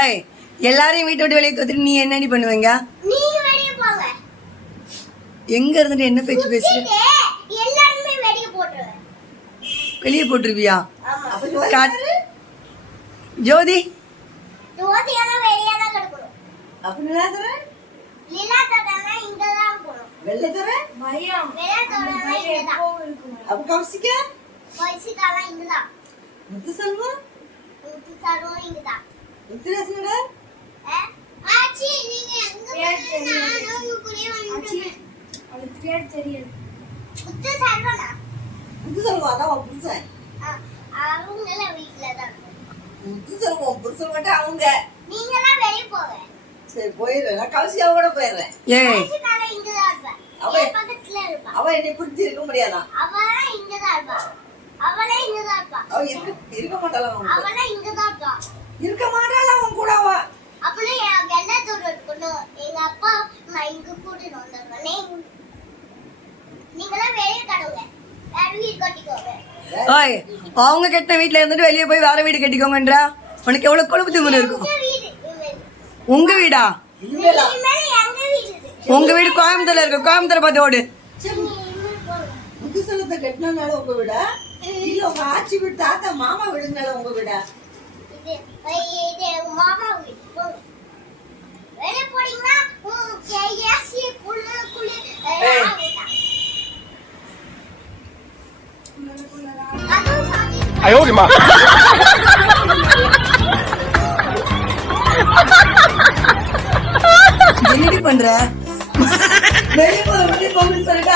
ஏய் எல்லாரையும் வீட்டை விட்டு வெளியே தோத்துட்டு நீ என்னடி பண்ணுவீங்க? நீங்க வெளியே போங்க. எங்க இருந்துட்டு என்ன பேச்சு பேசுற? எல்லாருமே வெளியே போட்டுருவியா? ஜோதி அப்ப நல்லா தர லீலா முத்து செல்வம் முத்து சாரும் இங்க தான் முத்துராசனோட ஆச்சி நீங்க எங்க நானும் உங்க கூடயே வந்துட்டேன். அதுக்கு பேர் தெரியாது முத்து சாருவனா முத்து செல்வம் அதான் உன் புருஷன். அவங்கெல்லாம் வீட்டுல தான் முத்து செல்வம் உன் புருஷன் மட்டும் அவங்க. நீங்க தான் வெளியே போங்க. சரி போயிடுறேன். நான் கவுசியாவை கூட போயிடுறேன். ஏய். இங்க தான் இருப்பேன் அவ- என் பக்கத்துல இருப்பா. அவ என்னை புரிஞ்சு இருக்க முடியாதான் அவளா இங்க தான் இருப்பா. அவளே இங்க தான் இருப்பா அவ இருக்க இருக்க மாட்டாளா கூட. அவளா இங்க தான் இருப்பா இருக்க மாட்டாளா அவன் கூட அவ? அப்புறம் என் வெள்ளத்தோடு இருக்கணும் எங்க அப்பா நான் இங்க கூட்டிட்டு வந்துடுவேன் நீங்க நீங்களாம் வெளியே கடவுங்க வேற வீடு கட்டிக்கோங்க. ஓய் அவங்க கெட்ட வீட்ல இருந்துட்டு வெளியே போய் வேற வீடு கட்டிக்கோங்கன்றா? உனக்கு எவ்வளவு கொழுப்பு திமிரு இருக்கும். உங்க வீடா? உங்க வீடு கோயம்புத்தூர்ல இருக்கு. கோயம்புத்தூர் பார்த்து ஓடு. நீங்க இனிமேல் போங்க. முத்து செல்வத்தை கட்டினால உங்க விட? இல்ல உங்க ஆட்சி வீடு தாத்தா மாமா வீடுங்களா உங்க வீடா? மாமா வீடு. என்னடி பண்ற? வெளிய போ வெளிய போன்னு சொல்லிட்டு